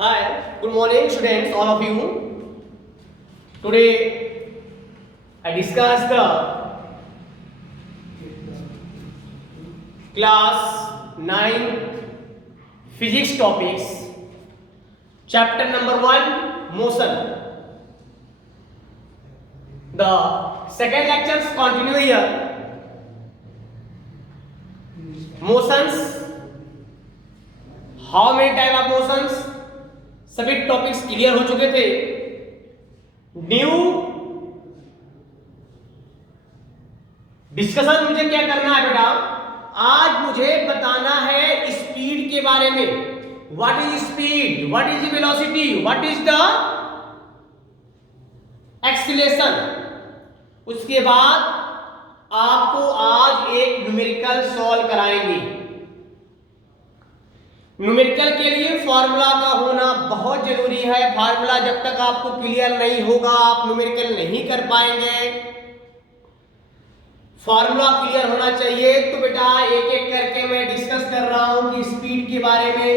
Hi, good morning students, all of you. Today I discuss the class 9 physics topics. Chapter number 1 motion. The second lectures continue here. Motions. How many type of motions? सभी topics clear हो चुके थे. New discussion मुझे क्या करना है बेटा? आज मुझे बताना है स्पीड के बारे में. What is speed, what is velocity, what is the acceleration. उसके बाद आपको आज एक न्यूमेरिकल सॉल्व कराएंगे. न्यूमेरिकल के लिए फॉर्मूला का होना बहुत जरूरी है. फॉर्मूला जब तक आपको क्लियर नहीं होगा आप न्यूमेरिकल नहीं कर पाएंगे. फॉर्मूला क्लियर होना चाहिए. तो बेटा एक एक करके मैं डिस्कस कर रहा हूं कि स्पीड के बारे में,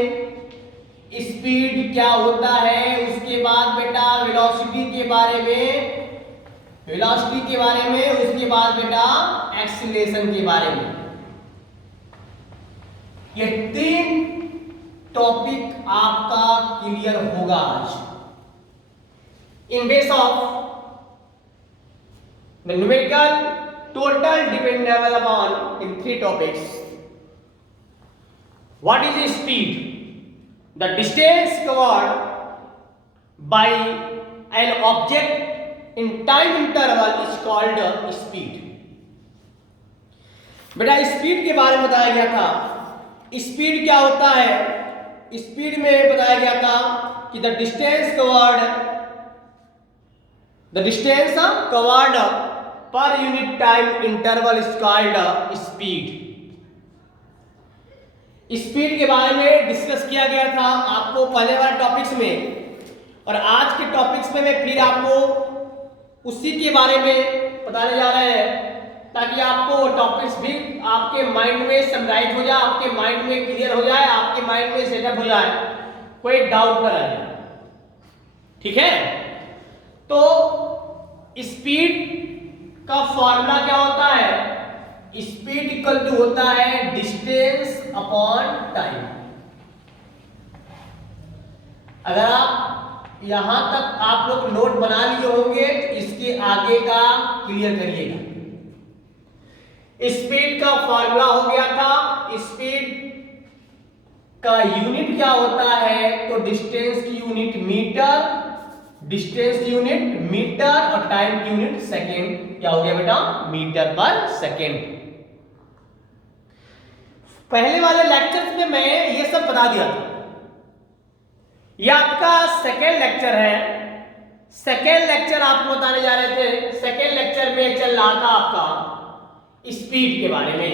स्पीड क्या होता है. उसके बाद बेटा वेलोसिटी के बारे में, वेलोसिटी के बारे में, उसके बाद बेटा एक्सीलरेशन के बारे में. ये तीन टॉपिक आपका क्लियर होगा आज. In base of the numerical total dependable upon in three topics. What is speed? The distance covered by an object in time interval is called speed. बेटा स्पीड के बारे में बताया गया था. स्पीड क्या होता है? स्पीड में बताया गया था कि द डिस्टेंस कवर्ड पर unit time interval is called speed. Speed के बारे में डिस्कस किया गया था आपको पहले वाले टॉपिक्स में, और आज के टॉपिक्स में मैं फिर आपको उसी के बारे में बताने जा रहे हैं ताकि आपको टॉपिक्स भी आपके माइंड में समराइज हो जाए, आपके माइंड में क्लियर हो जाए, आपके माइंड में सेटअप हो जाए, कोई डाउट ना रहे. ठीक है. तो स्पीड का फॉर्मूला क्या होता है? स्पीड इक्वल टू होता है डिस्टेंस अपॉन टाइम. अगर आप यहां तक आप लोग नोट बना लिए होंगे तो इसके आगे का क्लियर करिएगा. स्पीड का फॉर्मूला हो गया था. स्पीड का यूनिट क्या होता है? तो डिस्टेंस की यूनिट मीटर, डिस्टेंस की यूनिट मीटर, और टाइम की यूनिट सेकेंड. क्या हो गया बेटा? मीटर पर सेकेंड. पहले वाले लेक्चर्स में मैं ये सब बता दिया था. यह आपका सेकेंड लेक्चर है. सेकेंड लेक्चर आपको बताने जा रहे थे. सेकेंड लेक्चर में चल रहा था आपका स्पीड के बारे में.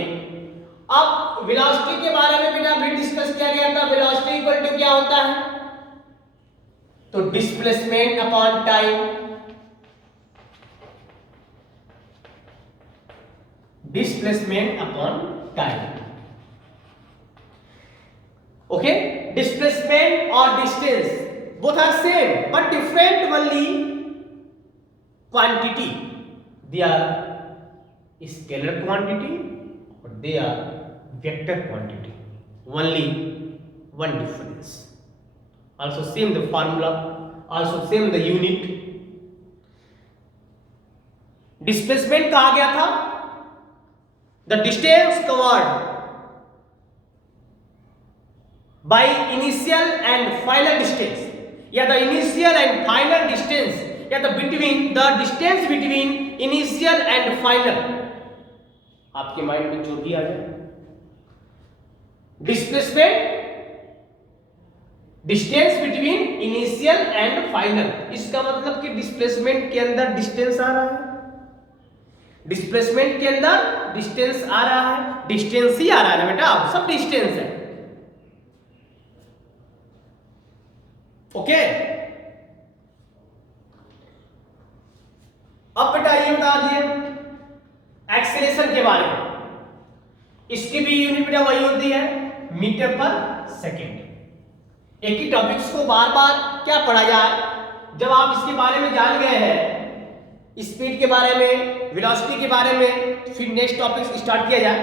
अब वेलोसिटी के बारे में बिना भी डिस्कस किया गया था. वेलोसिटी इक्वल टू क्या होता है? तो displacement upon time. Displacement upon time. Okay. Displacement और distance both are same but different only quantity. They are scalar quantity or they are vector quantity. Only one difference. Also same the formula, also same the unit. Displacement कहा गया था the distance covered by initial and final distance, या the initial and final distance, या the distance between initial and final. आपके mind में जो भी आ जाए. Displacement distance between initial and final. इसका मतलब कि डिस्प्लेसमेंट के अंदर डिस्टेंस आ रहा है, डिस्प्लेसमेंट के अंदर डिस्टेंस आ रहा है. डिस्टेंस ही आ रहा है ना बेटा, सब डिस्टेंस है. ओके. अब बेटा ये बता दिए एक्सीलरेशन के बारे में. इसकी भी यूनिट बेटा वही होती है मीटर पर सेकेंड. एक ही टॉपिक्स को बार बार क्या पढ़ा जाए। जब आप इसके बारे में जान गए हैं, स्पीड के बारे में, वेलोसिटी के बारे में, फिर नेक्स्ट टॉपिक स्टार्ट किया जाए।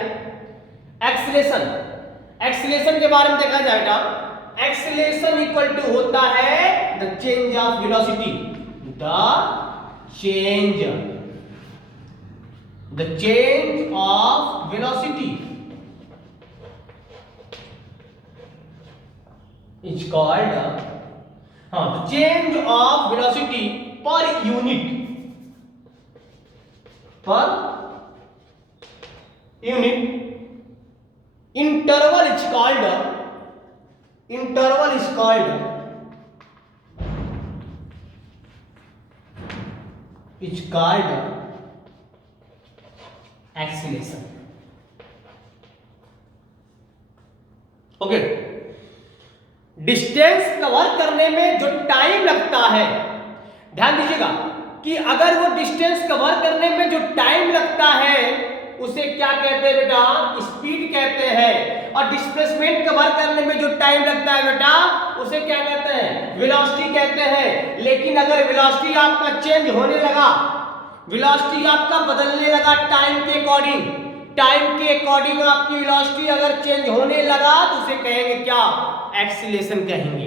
एक्सीलरेशन, एक्सीलरेशन के बारे में देखा जाए बेटा, एक्सीलरेशन इक्वल टू होता है the change of velocity, the change of velocity is called the change of velocity per unit interval is called acceleration। Okay, distance cover करने में जो टाइम लगता है, ध्यान दीजिएगा कि अगर वो डिस्टेंस कवर करने में जो टाइम लगता है उसे क्या कहते हैं बेटा, स्पीड कहते हैं। और डिस्प्लेसमेंट कवर करने में जो टाइम लगता है बेटा उसे क्या कहते हैं, वेलोसिटी कहते हैं। लेकिन अगर वेलोसिटी आपका चेंज होने लगा, वेलोसिटी आपका बदलने लगा टाइम के अकॉर्डिंग, टाइम के अकॉर्डिंग आपकी वेलोसिटी अगर चेंज होने लगा तो उसे कहेंगे क्या, एक्सीलरेशन कहेंगे।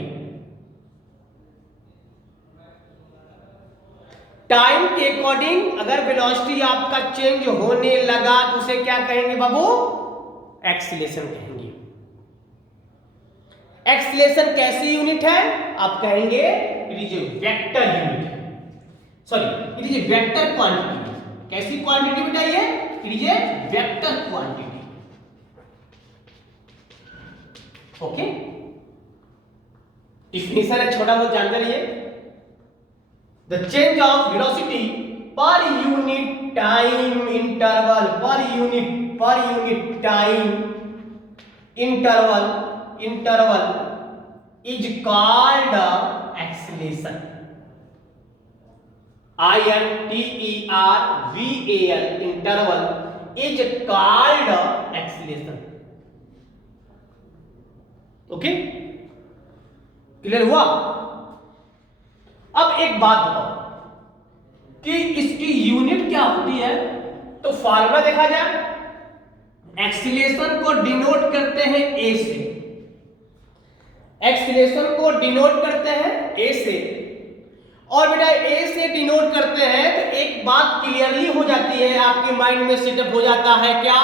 टाइम के अकॉर्डिंग अगर वेलोसिटी आपका चेंज होने लगा तो उसे क्या कहेंगे बाबू, एक्सीलरेशन कहेंगे। एक्सीलरेशन कैसी यूनिट है, आप कहेंगे it is a vector unit है, sorry it is a vector quantity. कैसी क्वांटिटी बेटा ये, it is a vector quantity. Okay, definition है, छोटा बहुत जानकर ये, the change of velocity per unit time interval, per unit time interval is called acceleration. INTERVAL interval is called acceleration. Okay, clear हुआ। अब एक बात बताओ कि इसकी यूनिट क्या होती है, तो फार्मूला देखा जाए, एक्सीलरेशन को डिनोट करते हैं ए से, एक्सीलरेशन को डिनोट करते हैं ए से, और बेटा ए से डिनोट करते हैं तो एक बात क्लियरली हो जाती है, आपके माइंड में सेटअप हो जाता है क्या,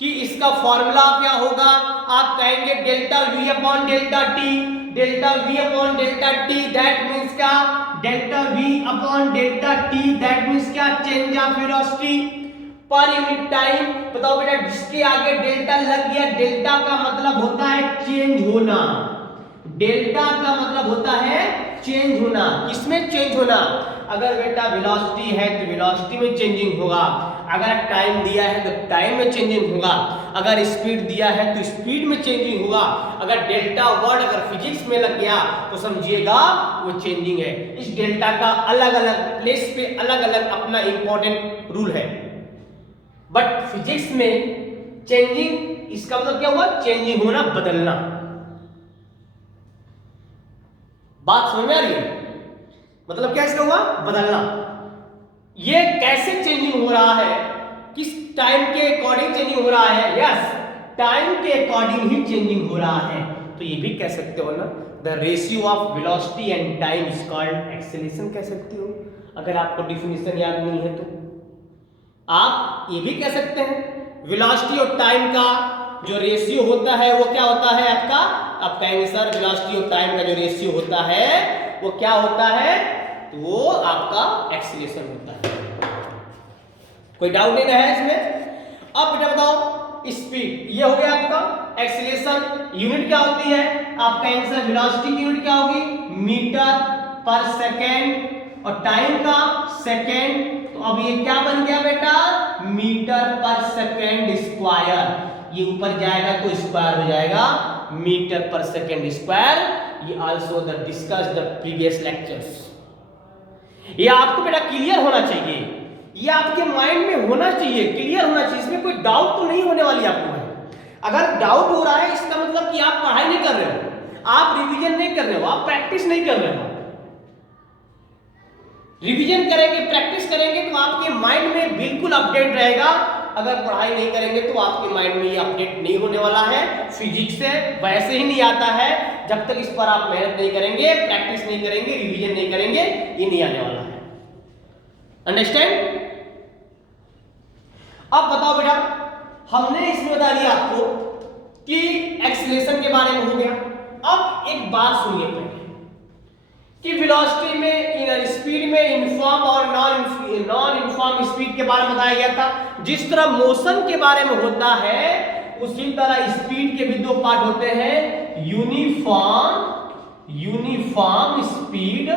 कि इसका फॉर्मूला क्या होगा, आप कहेंगे delta V upon delta T, delta V upon delta T that means क्या, delta V upon delta T that means क्या, change of velocity per unit time. बताओ बेटा, जिसके आगे डेल्टा लग गया, डेल्टा का मतलब होता है चेंज होना, डेल्टा का मतलब होता है चेंज होना। किसमें चेंज होना, अगर बेटा वेलोसिटी है तो वेलोसिटी में चेंजिंग होगा, अगर टाइम दिया है तो टाइम में चेंजिंग होगा, अगर स्पीड दिया है तो स्पीड में चेंजिंग होगा। अगर डेल्टा वर्ड अगर फिजिक्स में लग गया तो समझिएगा वो चेंजिंग है। इस डेल्टा का अलग अलग प्लेस पे अलग अलग अपना इंपॉर्टेंट रूल है, बट फिजिक्स में चेंजिंग इसका मतलब क्या हुआ, चेंजिंग होना, बदलना। बात समझ में आ रही है, मतलब क्या इसका हुआ, बदलना। ये कैसे चेंजिंग हो रहा है, किस टाइम के अकॉर्डिंग चेंजिंग हो रहा है, यस टाइम के अकॉर्डिंग ही चेंजिंग हो रहा है। तो ये भी कह सकते हो ना, the ratio of velocity and time is called acceleration कह सकते हो। अगर आपको डिफिनेशन याद नहीं है तो आप ये भी कह सकते हैं, वेलोसिटी और टाइम का जो रेशियो होता है वो क्या होता है आपका, आप कहेंगे सर वेलोसिटी और टाइम का जो रेशियो होता है वो क्या होता है, तो वो आपका एक्सीलरेशन होता है। कोई डाउट नहीं है इसमें। अब बेटा बताओ, स्पीड ये हो गया आपका, एक्सीलरेशन यूनिट क्या होती है, आप कहेंगे सर वेलोसिटी की यूनिट क्या होगी, मीटर पर सेकेंड, और टाइम का सेकेंड। तो अब ये क्या बन गया बेटा, मीटर पर सेकेंड स्क्वायर। ये ऊपर जाएगा तो स्क्वायर हो जाएगा, मीटर पर सेकेंड स्क्वायर। ये also the discuss the previous lectures. ये आपको बेटा क्लियर होना चाहिए, ये आपके माइंड में होना चाहिए, क्लियर होना चाहिए, इसमें कोई डाउट तो नहीं होने वाली आपको है। अगर डाउट हो रहा है इसका मतलब कि आप पढ़ाई नहीं कर रहे हो, आप रिवीजन नहीं कर रहे हो, आप प्रैक्टिस नहीं कर रहे हो। रिवीजन करेंगे, प्रैक्टिस करेंगे तो आपके माइंड में बिल्कुल अपडेट रहेगा। अगर पढ़ाई नहीं करेंगे तो आपके माइंड में ये अपडेट नहीं होने वाला है। फिजिक्स से वैसे ही नहीं आता है, जब तक इस पर आप मेहनत नहीं करेंगे, प्रैक्टिस नहीं करेंगे, रिवीजन नहीं करेंगे, ये नहीं आने वाला है। अंडरस्टैंड? अब बताओ बेटा, हमने इसमें बता दिया आपको कि एक्सीलरेशन के बारे में हो गया। अब एक बात सुनिए पहले कि वेलोसिटी में, स्पीड में यूनिफॉर्म और नॉन यूनिफॉर्म स्पीड के बारे में बताया गया था। जिस तरह मोशन के बारे में होता है उसी तरह स्पीड के भी दो पार्ट होते हैं, यूनिफॉर्म स्पीड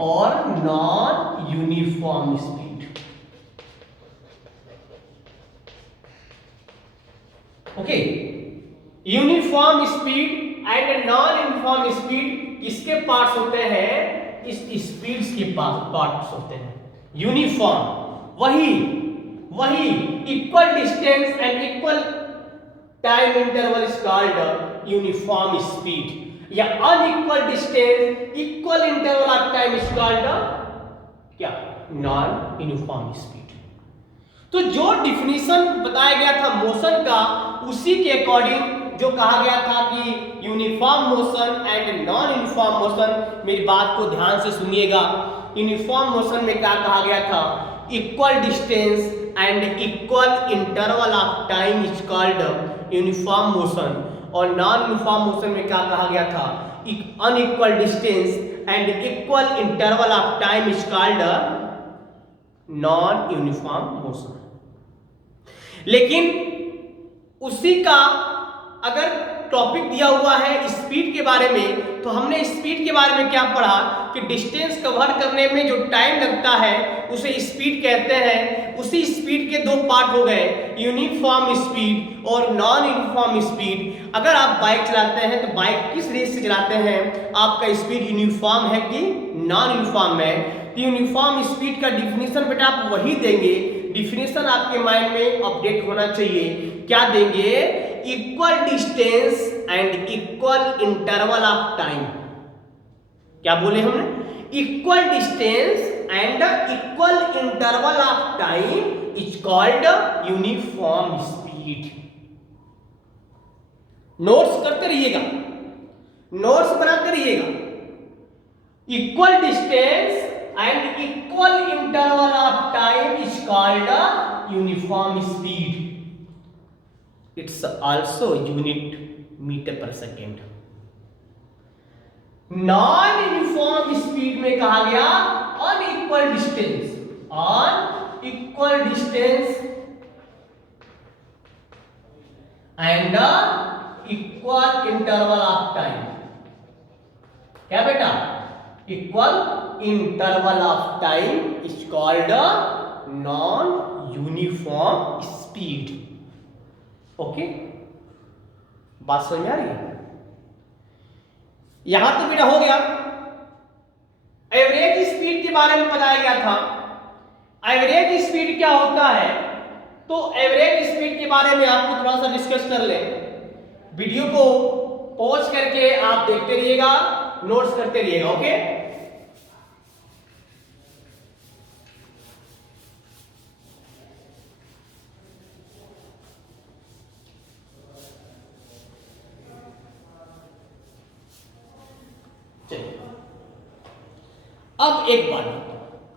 और non uniform speed. Okay, uniform speed and non uniform speed किसके पार्ट्स होते हैं? इस स्पीड्स के पार्ट्स होते हैं। यूनिफॉर्म वही equal distance and equal time interval is called uniform speed, या unequal distance equal interval of time is called क्या? Non uniform speed. तो जो डिफिनीशन बताया गया था मोशन का, उसी के अकॉर्डिंग जो कहा गया था कि uniform motion and non uniform motion, मेरी बात को ध्यान से सुनिएगा। यूनिफॉर्म मोशन में क्या कहा गया था? Equal distance and equal interval of time is called uniform motion. और नॉन यूनिफॉर्म मोशन में क्या कहा गया था? Unequal distance and equal interval of time is called non uniform motion. लेकिन उसी का अगर टॉपिक दिया हुआ है स्पीड के बारे में, तो हमने स्पीड के बारे में क्या पढ़ा कि डिस्टेंस कवर करने में जो टाइम लगता है उसे स्पीड कहते हैं। उसी स्पीड के दो पार्ट हो गए, यूनिफॉर्म स्पीड और नॉन यूनिफॉर्म स्पीड। अगर आप बाइक चलाते हैं तो बाइक किस रेस से चलाते हैं? आपका स्पीड यूनिफॉर्म है कि नॉन यूनिफॉर्म है? यूनिफॉर्म स्पीड का डिफिनीशन बेटा आप वही देंगे, डिफिनीशन आपके माइंड में अपडेट होना चाहिए। क्या देंगे? Equal distance and equal interval of time. क्या बोले हमने? Equal distance and equal interval of time is called uniform speed. Notes करते रहिएगा, नोट्स बनाते रहिएगा। Equal distance and equal interval of time is called uniform speed. It's also unit metre पर second. Non uniform speed में कहा गया unequal distance and equal interval of time. क्या बेटा? Equal interval of time is called non uniform speed. Okay, बात समझ में आ रही है? यहां तो बेटा हो गया। एवरेज स्पीड के बारे में बताया गया था। एवरेज स्पीड क्या होता है? तो एवरेज स्पीड के बारे में आपको थोड़ा सा डिस्कस कर ले। वीडियो को पॉज करके आप देखते रहिएगा, नोट्स करते रहिएगा। ओके, अब एक बात,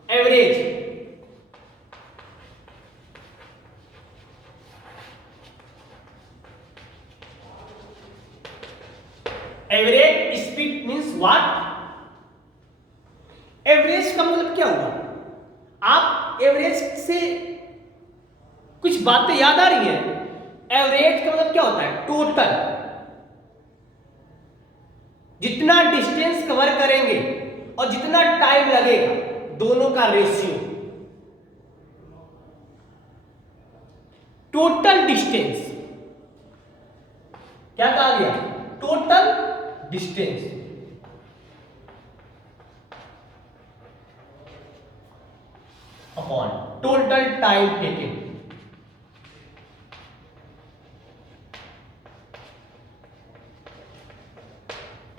average speed means what? Average का मतलब क्या हुआ? आप एवरेज से कुछ बातें याद आ रही है? एवरेज का मतलब क्या होता है? टोटल, जितना डिस्टेंस कवर करेंगे और जितना टाइम लगेगा, दोनों का रेशियो। टोटल डिस्टेंस क्या कहा गया? Total distance upon total time taken.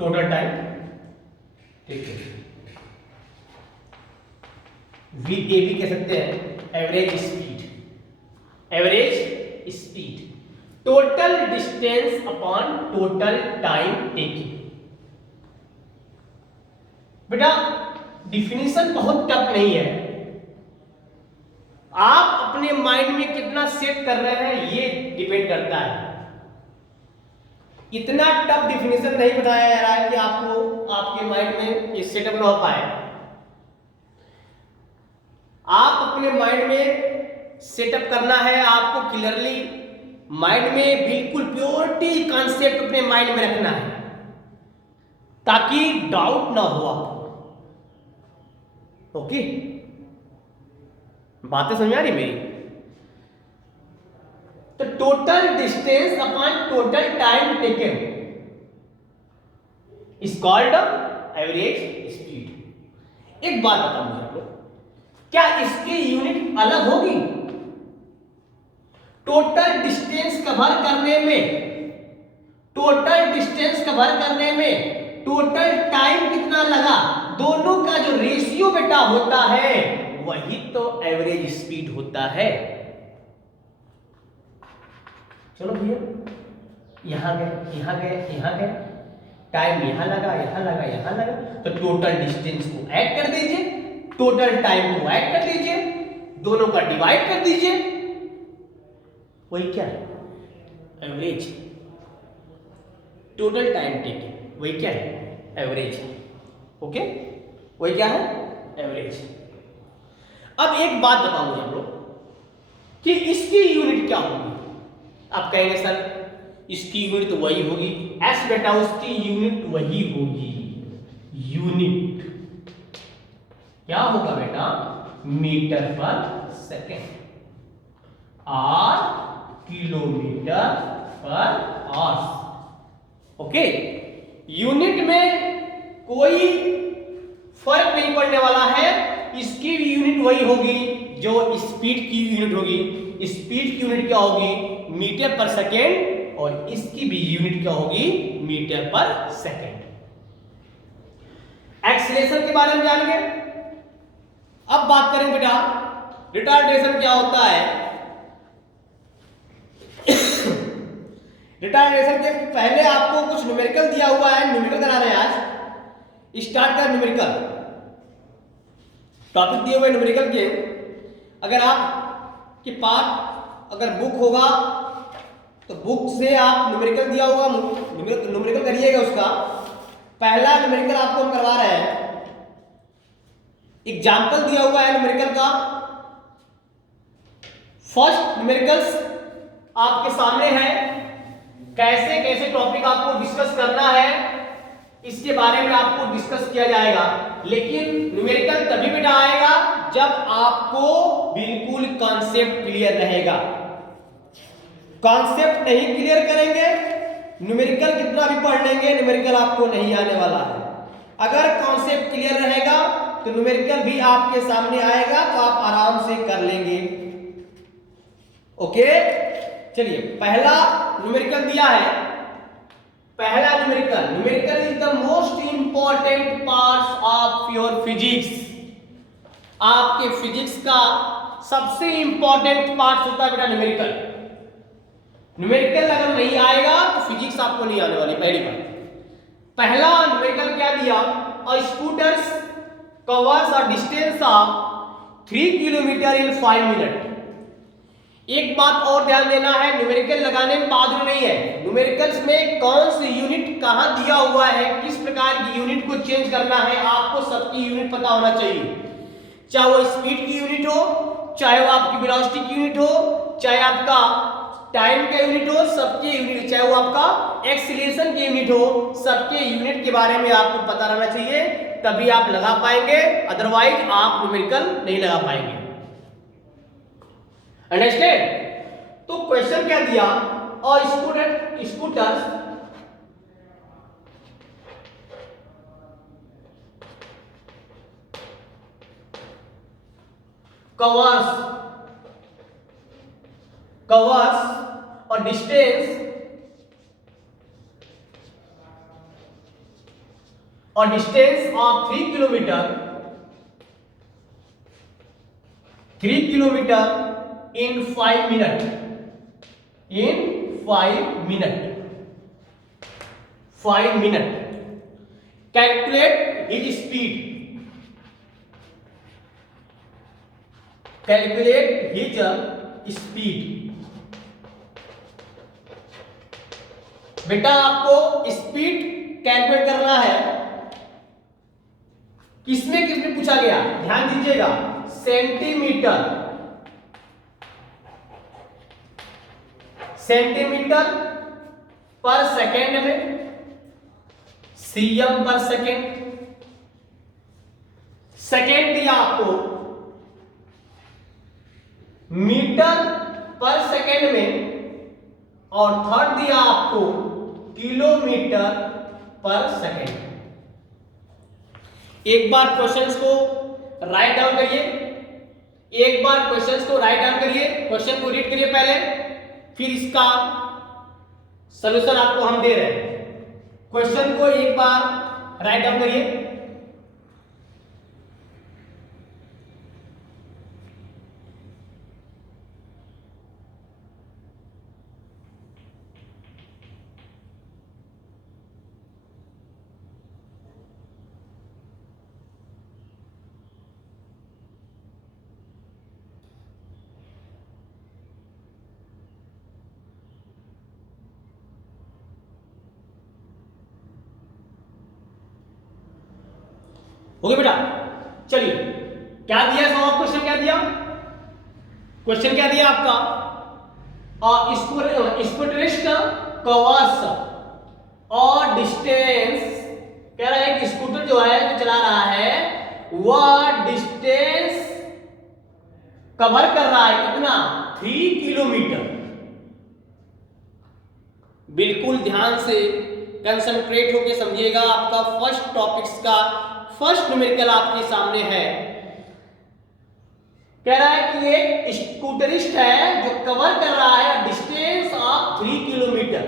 Total time, ठीक है, VAB कह सकते हैं, average speed, average speed, total distance upon total time taking. बेटा डिफिनीशन बहुत टफ नहीं है, आप अपने माइंड में कितना सेट कर रहे हैं ये डिपेंड करता है। इतना टफ डिफिनीशन नहीं बताया जा रहा है कि आपको आपके माइंड में ये सेटअप ना हो पाए। आप अपने माइंड में सेटअप करना है, आपको क्लियरली माइंड में बिल्कुल प्योरिटी कॉन्सेप्ट अपने माइंड में रखना है ताकि डाउट ना हो आपको। ओके, बातें समझ आ रही मेरी? तो total distance upon total time taken is called average speed. एक बात बताओ मुझे आप लोग, क्या इसकी यूनिट अलग होगी? टोटल डिस्टेंस कवर करने में, टोटल डिस्टेंस कवर करने में टोटल टाइम कितना लगा, दोनों का जो रेशियो बेटा होता है वही तो एवरेज स्पीड होता है। चलो भैया, यहां गए, यहां गए, यहां गए, टाइम यहां लगा, यहां लगा, यहां लगा, तो टोटल डिस्टेंस को ऐड कर दीजिए, टोटल टाइम को ऐड कर दीजिए, दोनों का डिवाइड कर दीजिए, वही क्या है? एवरेज। टोटल टाइम टेकिंग वही क्या है? एवरेज। ओके, वही क्या है? एवरेज। अब एक बात बताओ मुझे आप लोग कि इसकी यूनिट क्या होगी? आप कहेंगे सर इसकी यूनिट तो वही होगी, एस बेटा उसकी यूनिट वही होगी। यूनिट क्या होगा बेटा? मीटर पर सेकेंड, आर किलोमीटर पर आवर। ओके, यूनिट में कोई फर्क नहीं पड़ने वाला है, इसकी भी यूनिट वही होगी जो स्पीड की यूनिट होगी। स्पीड की यूनिट क्या होगी? मीटर पर सेकेंड, और इसकी भी यूनिट क्या होगी? मीटर पर सेकेंड। एक्सीलरेशन के बारे में जान गए। अब बात करें बेटा रिटार्डेशन क्या होता है। रिटार्डेशन के पहले आपको कुछ न्यूमेरिकल दिया हुआ है, न्यूमेरिकल करा रहे हैं आज। स्टार्ट कर न्यूमेरिकल, टॉपिक दिए हुए न्यूमेरिकल के। अगर आप के पास अगर बुक होगा तो बुक से आप न्यूमेरिकल दिया होगा, न्यूमेरिकल करिएगा। उसका पहला न्यूमेरिकल आपको हम करवा रहे हैं, एग्जाम्पल दिया हुआ है न्यूमेरिकल का। फर्स्ट न्यूमेरिकल्स आपके सामने है, कैसे कैसे टॉपिक आपको डिस्कस करना है इसके बारे में आपको डिस्कस किया जाएगा। लेकिन न्यूमेरिकल तभी बेटा आएगा जब आपको बिल्कुल कॉन्सेप्ट क्लियर रहेगा। कॉन्सेप्ट नहीं क्लियर करेंगे, न्यूमेरिकल कितना भी पढ़ लेंगे, न्यूमेरिकल आपको नहीं आने वाला है। अगर कॉन्सेप्ट क्लियर रहेगा तो न्यूमेरिकल भी आपके सामने आएगा, तो आप आराम से कर लेंगे। ओके, चलिए पहला न्यूमेरिकल दिया है। पहला numerical, numerical is the most important parts of your physics. आपके फिजिक्स का सबसे इंपॉर्टेंट पार्ट होता है बेटा न्यूमेरिकल। न्यूमेरिकल अगर नहीं आएगा तो फिजिक्स आपको नहीं आने वाली, पहली बात। पहला न्यूमेरिकल क्या दिया? A scooters covers a distance of 3 kilometre in 5 minute. एक बात और ध्यान देना है, न्यूमेरिकल लगाने में बहादुरी नहीं है। न्यूमेरिकल्स में कौन सी यूनिट कहां दिया हुआ है, किस प्रकार की यूनिट को चेंज करना है, आपको सबकी यूनिट पता होना चाहिए। चाहे वो स्पीड की यूनिट हो, चाहे वो आपकी वेलोसिटी की यूनिट हो, चाहे आपका टाइम का यूनिट हो, सबके यूनिट, चाहे वो आपका एक्सीलरेशन की यूनिट हो, सबके यूनिट के बारे में आपको पता रहना चाहिए, तभी आप लगा पाएंगे, अदरवाइज आप न्यूमेरिकल नहीं लगा पाएंगे। अंडरस्टैंड? तो क्वेश्चन क्या दिया? और स्कूटर्स कवर्स और डिस्टेंस और distance of 3 kilometre 3 kilometre in 5 minute, in 5 minute. Calculate his speed, calculate his speed. बेटा आपको स्पीड कैलकुलेट करना है। किसमें किसमें पूछा गया, ध्यान दीजिएगा, सेंटीमीटर, सेंटीमीटर पर सेकेंड में, सीएम पर सेकेंड, सेकेंड दिया आपको, मीटर पर सेकेंड में, और थर्ड दिया आपको किलोमीटर पर सेकेंड। एक बार क्वेश्चंस को राइट डाउन करिए, एक बार क्वेश्चंस को राइट डाउन करिए, क्वेश्चन को रीड करिए पहले, फिर इसका सॉल्यूशन आपको हम दे रहे हैं। क्वेश्चन को एक बार राइट डाउन करिए। ओके बेटा, चलिए क्या दिया सवाल, क्वेश्चन क्या दिया, क्वेश्चन क्या दिया आपका, स्कूटरिस्ट कवर्स और डिस्टेंस, कह रहा है कि स्कूटर जो है जो चला रहा है वह डिस्टेंस कवर कर रहा है कितना, 3 किलोमीटर। बिल्कुल ध्यान से कंसंट्रेट होकर समझिएगा, आपका फर्स्ट टॉपिक्स का फर्स्ट न्यूमेरिकल आपके सामने है। कह रहा है कि एक स्कूटरिस्ट है जो कवर कर रहा है distance of 3 kilometre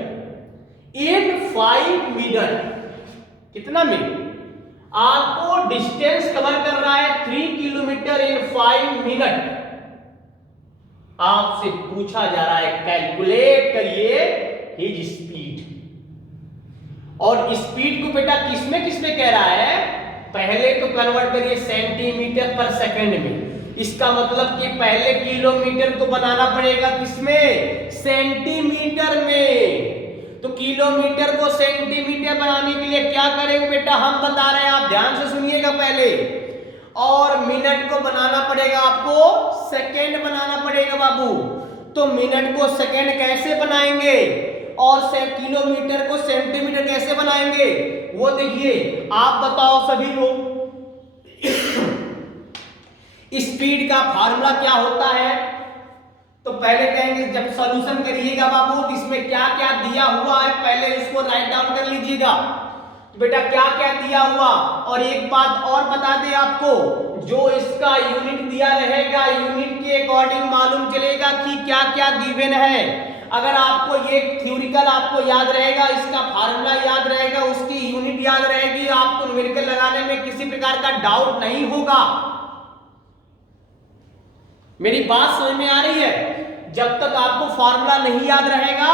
in 5 minute. कितना मिनट, आपको डिस्टेंस कवर कर रहा है 3 किलोमीटर इन 5 मिनट। आपसे पूछा जा रहा है कैलकुलेट करिए हिज स्पीड। और स्पीड को बेटा किसमें किसमें कह रहा है, पहले तो कन्वर्ट करिए सेंटीमीटर पर सेकंड में। इसका मतलब कि पहले किलोमीटर को बनाना पड़ेगा किसमें, सेंटीमीटर में। तो किलोमीटर को सेंटीमीटर बनाने के लिए क्या करेंगे बेटा, हम बता रहे हैं, आप ध्यान से सुनिएगा पहले। और मिनट को बनाना पड़ेगा आपको सेकंड बनाना पड़ेगा बाबू। तो मिनट को सेकंड कैसे बनाएंगे और किलोमीटर को सेंटीमीटर कैसे बनाएंगे वो देखिए। आप बताओ सभी लोग, स्पीड का फार्मूला क्या होता है। तो पहले कहेंगे जब सॉल्यूशन करिएगा बाबू तो इसमें क्या क्या दिया हुआ है पहले इसको राइट डाउन कर लीजिएगा। तो बेटा क्या क्या दिया हुआ, और एक बात और बता दे आपको, जो इसका यूनिट दिया रहेगा यूनिट के अकॉर्डिंग मालूम चलेगा कि क्या क्या गिवन है। अगर आपको ये थ्योरिकल आपको याद रहेगा, इसका फार्मूला याद रहेगा, उसकी यूनिट याद रहेगी, आपको न्यूमेरिकल लगाने में किसी प्रकार का डाउट नहीं होगा। मेरी बात समझ में आ रही है। जब तक आपको फार्मूला नहीं याद रहेगा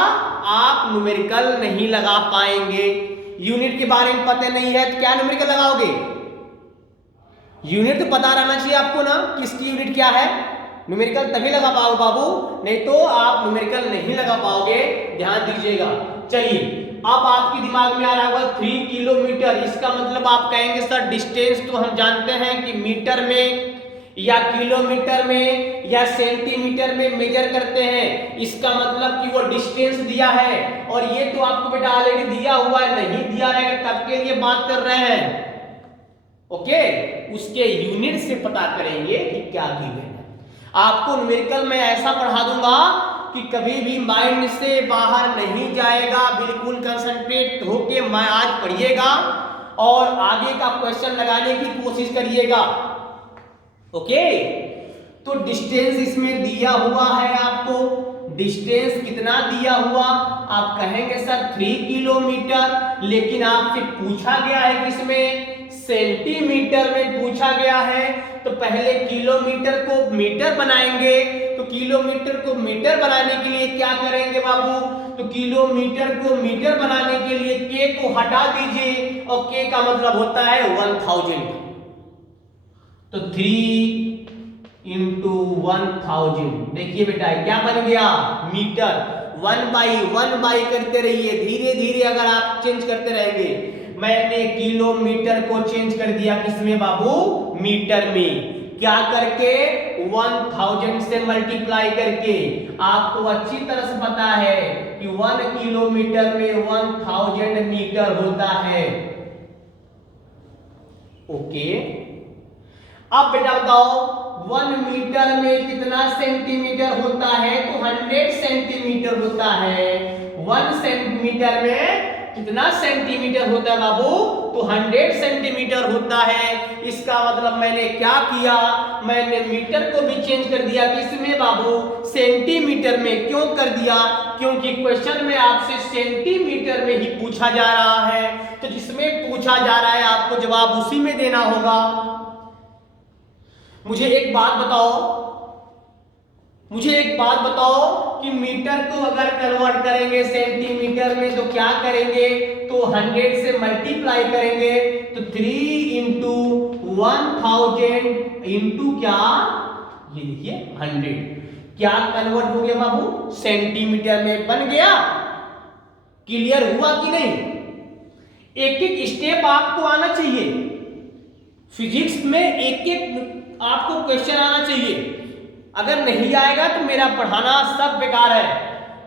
आप न्यूमेरिकल नहीं लगा पाएंगे। यूनिट के बारे में पता नहीं है तो क्या न्यूमेरिकल लगाओगे, यूनिट तो पता रहना चाहिए आपको ना, किसकी यूनिट क्या है। न्यूमेरिकल तभी लगा पाओगे बाबू, नहीं तो आप न्यूमेरिकल नहीं लगा पाओगे, ध्यान दीजिएगा। चलिए अब आपके दिमाग में आ रहा होगा 3 किलोमीटर, इसका मतलब आप कहेंगे सर डिस्टेंस तो हम जानते हैं कि मीटर में या किलोमीटर में या सेंटीमीटर में मेजर करते हैं, इसका मतलब कि वो डिस्टेंस दिया है। और ये तो आपको बेटा ऑलरेडी दिया हुआ है, नहीं दिया रहेगा तब के लिए बात कर रहे हैं। ओके, उसके यूनिट से पता करेंगे कि क्या गिवन है। आपको न्यूमेरिकल में ऐसा पढ़ा दूंगा कि कभी भी माइंड से बाहर नहीं जाएगा, बिल्कुल कंसंट्रेट होके मैं आज पढ़िएगा और आगे का क्वेश्चन लगाने की कोशिश करिएगा। ओके, तो डिस्टेंस इसमें दिया हुआ है आपको, डिस्टेंस कितना दिया हुआ, आप कहेंगे सर 3 किलोमीटर, लेकिन आपसे पूछा गया है किसमें, सेंटीमीटर में पूछा गया है। तो पहले किलोमीटर को मीटर बनाएंगे, तो किलोमीटर को मीटर बनाने के लिए क्या करेंगे बाबू, तो किलोमीटर को मीटर बनाने के लिए के को हटा दीजिए, और के का मतलब होता है 1000। तो 3 इंटू 1000, देखिए बेटा क्या बन गया, मीटर। 1 बाई करते रहिए, धीरे धीरे अगर आप चेंज करते रहेंगे। मैंने किलोमीटर को चेंज कर दिया किसमें बाबू, मीटर में, क्या करके 1000 से मल्टीप्लाई करके। आपको अच्छी तरह से पता है कि 1 किलोमीटर में 1000 मीटर होता है। ओके, अब बेटा बताओ 1 मीटर में कितना सेंटीमीटर होता है, तो 100 सेंटीमीटर होता है। 1 सेंटीमीटर में कितना सेंटीमीटर होता है बाबू, तो 100 सेंटीमीटर होता है। इसका मतलब मैंने क्या किया, मैंने मीटर को भी चेंज कर दिया किसमें बाबू, सेंटीमीटर में। क्यों कर दिया, क्योंकि क्वेश्चन में आपसे सेंटीमीटर में ही पूछा जा रहा है, तो जिसमें पूछा जा रहा है आपको जवाब उसी में देना होगा। मुझे एक बात बताओ कि मीटर को अगर कन्वर्ट करेंगे सेंटीमीटर में तो क्या करेंगे, तो 100 से मल्टीप्लाई करेंगे, तो 3 इंटू 1000 इंटू क्या, ये देखिए 100, क्या कन्वर्ट हो गया बाबू, सेंटीमीटर में बन गया। क्लियर हुआ कि नहीं? एक एक स्टेप आपको आना चाहिए, फिजिक्स में एक एक आपको क्वेश्चन आना चाहिए। अगर नहीं आएगा तो मेरा पढ़ाना सब बेकार है।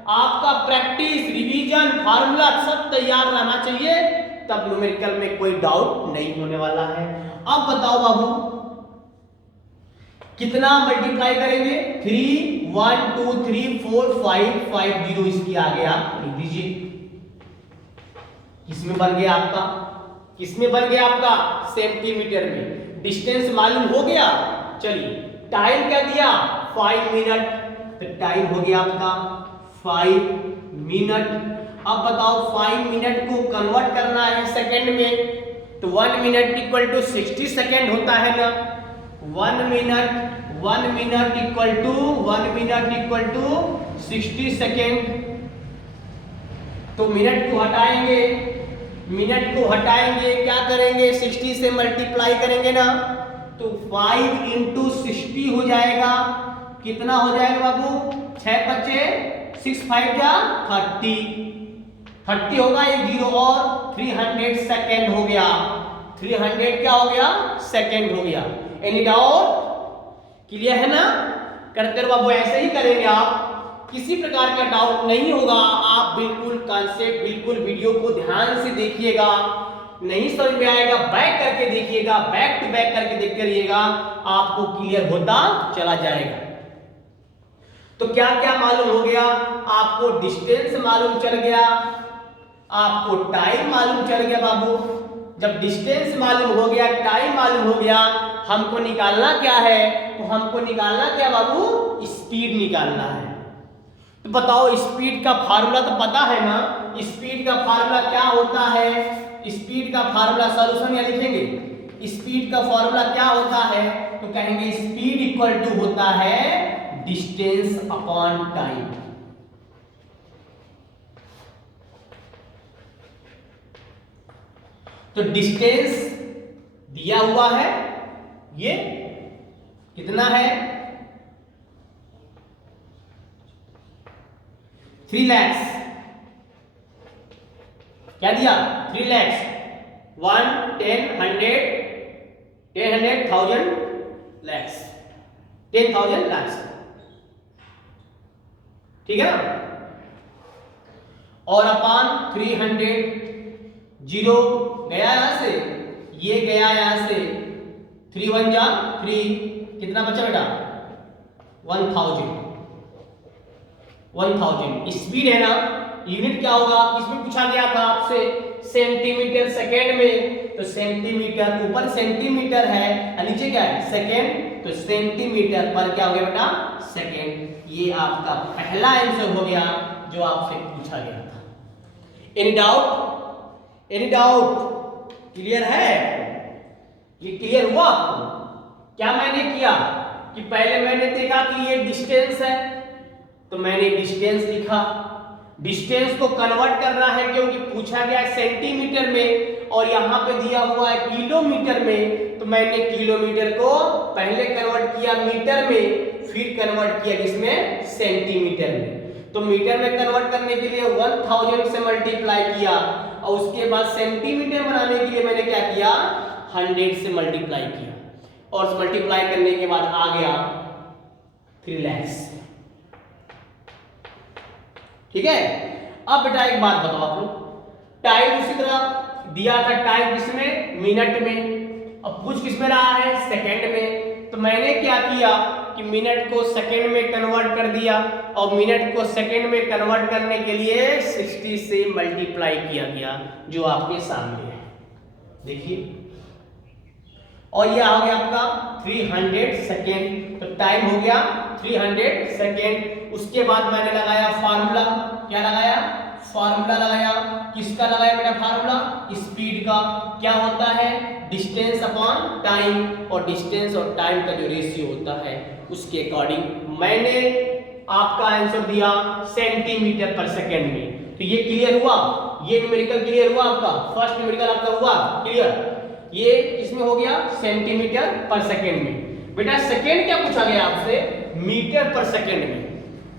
आपका प्रैक्टिस, रिवीजन, फार्मूला सब तैयार रहना चाहिए, तब न्यूमेरिकल में कोई डाउट नहीं होने वाला है। अब बताओ बाबू कितना मल्टीप्लाई करेंगे, 3 1 2 3 4 5 5 0, इसकी आगे आप लिख दीजिए। किसमें बन गया आपका, किसमें बन गया आपका, सेंटीमीटर में। डिस्टेंस मालूम हो गया। चलिए टाइम क्या दिया, 5 मिनट, तो टाइम हो गया आपका 5 मिनट। अब बताओ 5 मिनट को कन्वर्ट करना है सेकंड में, तो 1 मिनट इक्वल टू 60 सेकंड होता है ना। 1 मिनट इक्वल टू 60 सेकंड। तो मिनट को हटाएंगे, क्या करेंगे, 60 से मल्टीप्लाई करेंगे ना, तो 5 इंटू 60 हो जाएगा। कितना हो जाएगा बाबू, 6 बचे 6 5 जा 30 होगा, एक जीरो और 300 सेकेंड हो गया। 300 क्या हो गया, सेकेंड हो गया। Any doubt? क्लियर है ना? करते रहो बाबू, ऐसे ही करेंगे आप, किसी प्रकार का डाउट नहीं होगा। आप बिल्कुल कॉन्सेप्ट, बिल्कुल वीडियो को ध्यान से देखिएगा। नहीं समझ में आएगा बैक करके देखिएगा, बैक टू बैक करके देखते रहिएगा, आपको क्लियर होता चला जाएगा। तो क्या क्या मालूम हो गया आपको, डिस्टेंस मालूम चल गया, आपको टाइम मालूम चल गया बाबू। जब डिस्टेंस मालूम हो गया, टाइम मालूम हो गया, हमको निकालना क्या है, तो हमको निकालना क्या बाबू, स्पीड निकालना है। तो बताओ स्पीड का फार्मूला तो पता है ना, स्पीड का फार्मूला क्या होता है, स्पीड का फार्मूला सॉल्यूशन या लिखेंगे। स्पीड का फार्मूला क्या होता है, तो कहेंगे स्पीड इक्वल टू होता है डिस्टेंस अपॉन टाइम। तो डिस्टेंस दिया हुआ है, ये कितना है, 3 lakhs। क्या दिया, 3 lakhs, 1 10 100 10 100 1000 lakhs, 10,000 lakhs, ठीक है ना। और अपान 300, जीरो गया यहां से, ये गया यहां से, 3 1 जा 3, कितना बचा बेटा, 1000। स्पीड है ना, यूनिट क्या होगा, इसमें पूछा गया था आपसे सेंटीमीटर सेकेंड में, तो सेंटीमीटर, ऊपर सेंटीमीटर है, नीचे क्या है सेकेंड, तो सेंटीमीटर पर क्या हो गया बेटा, सेकेंड। ये आपका पहला आंसर हो गया जो आपसे पूछा गया था। Any doubt? Any doubt? Clear है? ये क्लियर हुआ आपको? क्या मैंने किया कि पहले मैंने देखा कि ये डिस्टेंस है तो मैंने डिस्टेंस लिखा। डिस्टेंस को कन्वर्ट करना है क्योंकि पूछा गया सेंटीमीटर में और यहाँ पे दिया हुआ है किलोमीटर में, तो मैंने किलोमीटर को पहले कन्वर्ट किया मीटर में, फिर कन्वर्ट किया किसमें? सेंटीमीटर में। तो मीटर में कन्वर्ट करने के लिए 1000 से मल्टीप्लाई किया और उसके बाद सेंटीमीटर बनाने के लिए मैंने क्या किया? 100 से मल्टीप्लाई किया और मल्टीप्लाई करने के बाद आ गया 3 lakhs। ठीक है। अब बेटा एक बात बताओ आप लोग, टाइम उसी तरह दिया था, टाइम किसमें? मिनट में। अब पूछ किसमें रहा है? सेकंड में। तो मैंने क्या किया कि मिनट को सेकंड में कन्वर्ट कर दिया और मिनट को सेकंड में कन्वर्ट करने के लिए 60 से मल्टीप्लाई किया गया जो आपके सामने है, देखिए। और यह हो गया आपका 300 सेकेंड। तो टाइम हो गया 300 सेकेंड। उसके बाद मैंने लगाया फार्मूला। क्या लगाया? फार्मूला लगाया। किसका लगाया बेटा फार्मूला? स्पीड का। क्या होता है? डिस्टेंस अपॉन टाइम, और डिस्टेंस और टाइम का जो रेशियो होता है उसके अकॉर्डिंग मैंने आपका आंसर दिया सेंटीमीटर पर सेकेंड में। तो ये क्लियर हुआ? ये न्यूमेरिकल क्लियर हुआ आपका? फर्स्ट न्यूमेरिकल आपका हुआ क्लियर? ये इसमें हो गया सेंटीमीटर पर सेकेंड में। बेटा सेकेंड क्या पूछा गया आपसे? मीटर पर सेकेंड में।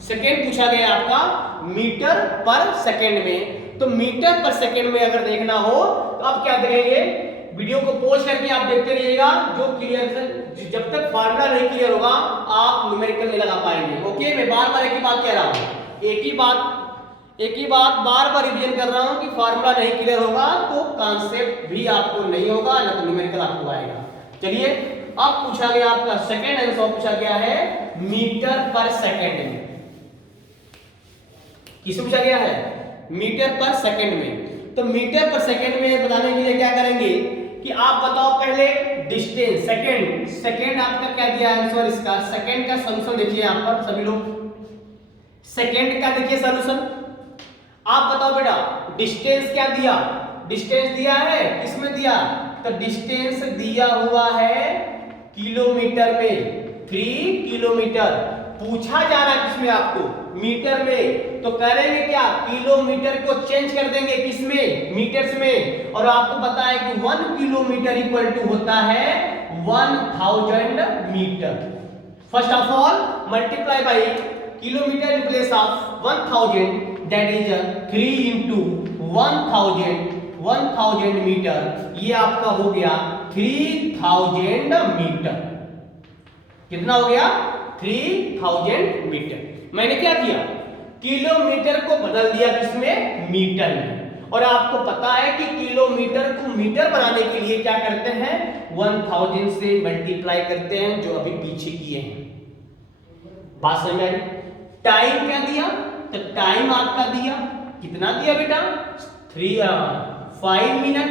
सेकेंड पूछा गया आपका मीटर पर सेकेंड में। तो मीटर पर सेकेंड में अगर देखना हो तो आप क्या करेंगे? वीडियो को पॉज करके आप देखते रहिएगा। जो क्लियर से, जब तक फार्मूला नहीं क्लियर होगा आप न्यूमेरिकल नहीं लगा पाएंगे। ओके, मैं बार बार एक ही बात कह रहा हूं, एक ही बात बार बार रिवीजन कर रहा हूं कि फार्मूला नहीं क्लियर होगा तो कॉन्सेप्ट भी आपको नहीं होगा, ना तो न्यूमेरिकल आपको आएगा। चलिए, अब पूछा गया आपका सेकंड आंसर पूछा गया है मीटर पर सेकंड में। किसमें पूछा गया है? मीटर पर सेकंड में। तो मीटर पर सेकंड में बताने के लिए क्या करेंगे कि आप बताओ पहले डिस्टेंस। सेकंड आपका क्या दिया आंसर इसका? सेकंड का सॉल्यूशन देखिए यहां पर सभी लोग, सेकंड का देखिए सॉल्यूशन। आप बताओ बेटा डिस्टेंस क्या दिया? डिस्टेंस दिया है, किसमें दिया? तो डिस्टेंस दिया हुआ है किलोमीटर में, 3 किलोमीटर। पूछा जा रहा है किसमें आपको? मीटर में। तो करेंगे क्या? किलोमीटर को चेंज कर देंगे किसमें? मीटर्स में। और आपको पता है कि 1 किलोमीटर इक्वल टू होता है 1000 metre. First of all multiply by kilometre in place of 1000, that is 3 into 1000 metre. ये आपका हो गया 3000 मीटर। कितना हो गया? 3000 मीटर। मैंने क्या किया? किलोमीटर को बदल दिया किसमें? मीटर में। और आपको पता है कि किलोमीटर को मीटर बनाने के लिए क्या करते हैं? 1000 से मल्टीप्लाई करते हैं, जो अभी पीछे किए हैं। बात समझ आई? टाइम क्या दिया? तो टाइम आपका दिया, कितना दिया बेटा? 5 मिनट।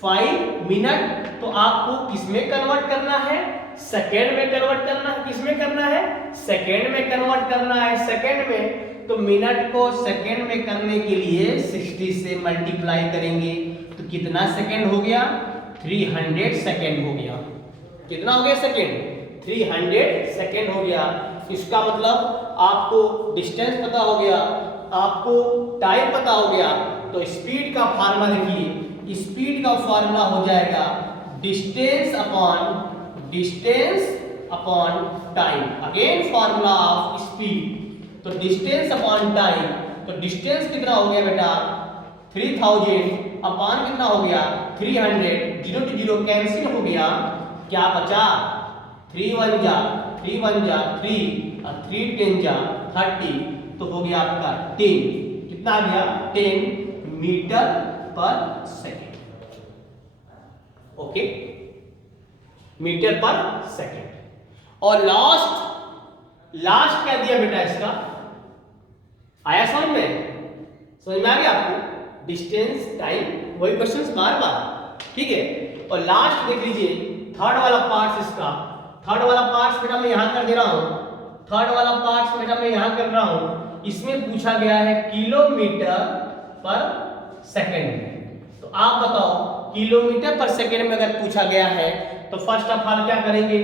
5 मिनट। तो आपको किसमें कन्वर्ट करना है? सेकेंड में कन्वर्ट करना है। किसमें करना है? सेकेंड में कन्वर्ट करना है, सेकेंड में। तो मिनट को सेकेंड में करने के लिए 60 से मल्टीप्लाई करेंगे। तो कितना सेकेंड हो गया? 300 सेकेंड हो गया। कितना हो गया सेकेंड? 300 सेकेंड हो गया। इसका मतलब आपको डिस्टेंस पता हो गया, आपको टाइम पता हो गया। तो स्पीड का फार्मूला देखिए, स्पीड का फार्मूला हो जाएगा distance upon time. Again formula of speed. तो डिस्टेंस अपॉन टाइम। तो डिस्टेंस कितना हो गया बेटा? 3000 अपॉन कितना हो गया? 300। 0 to 0 कैंसिल हो गया। क्या बचा? 3 1 जा 3 और 3 10 जा 30। तो हो गया आपका 10। कितना आ गया? 10 मीटर पर सेकेंड। ओके, मीटर पर सेकेंड। और लास्ट क्या दिया बेटा इसका? आया समझ में? समझ में आ गया आपको? डिस्टेंस, टाइम, वही क्वेश्चंस बार बार। ठीक है। और लास्ट देख लीजिए थर्ड वाला पार्ट इसका। थर्ड वाला पार्ट बेटा मैं यहां कर दे रहा हूं। थर्ड वाला पार्ट बेटा मैं यहां कर रहा हूं, इसमें पूछा गया है किलोमीटर पर सेकंड में। तो आप बताओ किलोमीटर पर सेकंड में अगर पूछा गया है तो फर्स्ट ऑफ ऑल क्या करेंगे,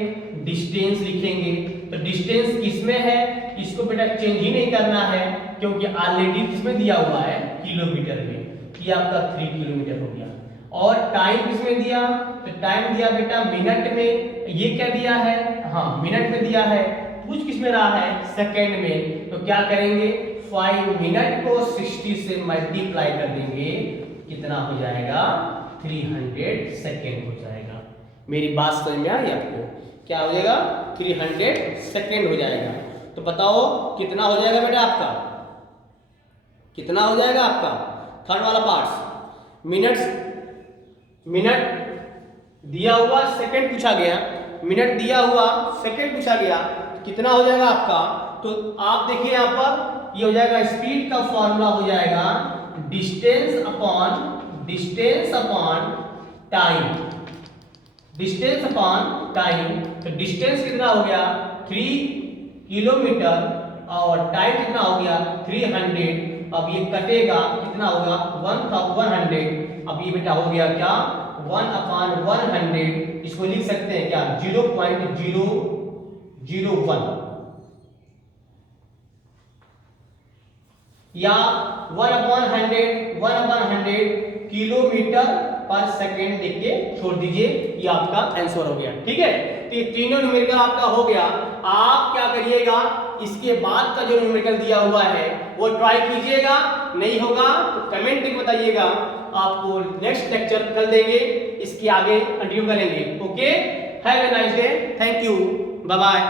डिस्टेंस लिखेंगे। तो डिस्टेंस किसमें है, इसको बेटा चेंज ही नहीं करना है क्योंकि ऑलरेडी किसमें दिया हुआ है, किलोमीटर में। ये आपका 3 किलोमीटर हो गया। और टाइम किसमें दिया, तो टाइम दिया बेटा मिनट में। ये क्या दिया है, हाँ मिनट में दिया है। पूछ किसमें रहा है, सेकंड में। तो क्या करेंगे, 5 मिनट को 60 से मल्टीप्लाई कर देंगे, कितना हो जाएगा, 300 सेकेंड हो जाएगा। मेरी बात समझ में आई आपको, क्या हो जाएगा, 300 सेकेंड हो जाएगा। तो बताओ कितना हो जाएगा बेटा आपका, कितना हो जाएगा आपका थर्ड वाला पार्ट्स। मिनट दिया हुआ, सेकंड पूछा गया, मिनट दिया हुआ, सेकंड पूछा गया, कितना हो जाएगा आपका। तो आप देखिए यहां पर ये हो जाएगा, स्पीड का फॉर्मूला हो जाएगा distance upon time, distance upon time. तो डिस्टेंस कितना हो गया 3 किलोमीटर और टाइम कितना हो गया 300। अब ये कटेगा कितना होगा 100। अब ये बेटा हो गया क्या 1/100। इसको लिख सकते हैं क्या 0.001 या 1/100 किलोमीटर पर सेकेंड लिख के छोड़ दीजिए, ये आपका आंसर हो गया। ठीक है, तो ये तीनों न्यूमेरिकल आपका हो गया। आप क्या करिएगा, इसके बाद का जो न्यूमेरिकल दिया हुआ है वो ट्राई कीजिएगा, नहीं होगा तो कमेंट में बताइएगा। आपको नेक्स्ट लेक्चर कल देंगे, इसके आगे कंटिन्यू करेंगे। Okay, have a nice day, thank you, bye bye.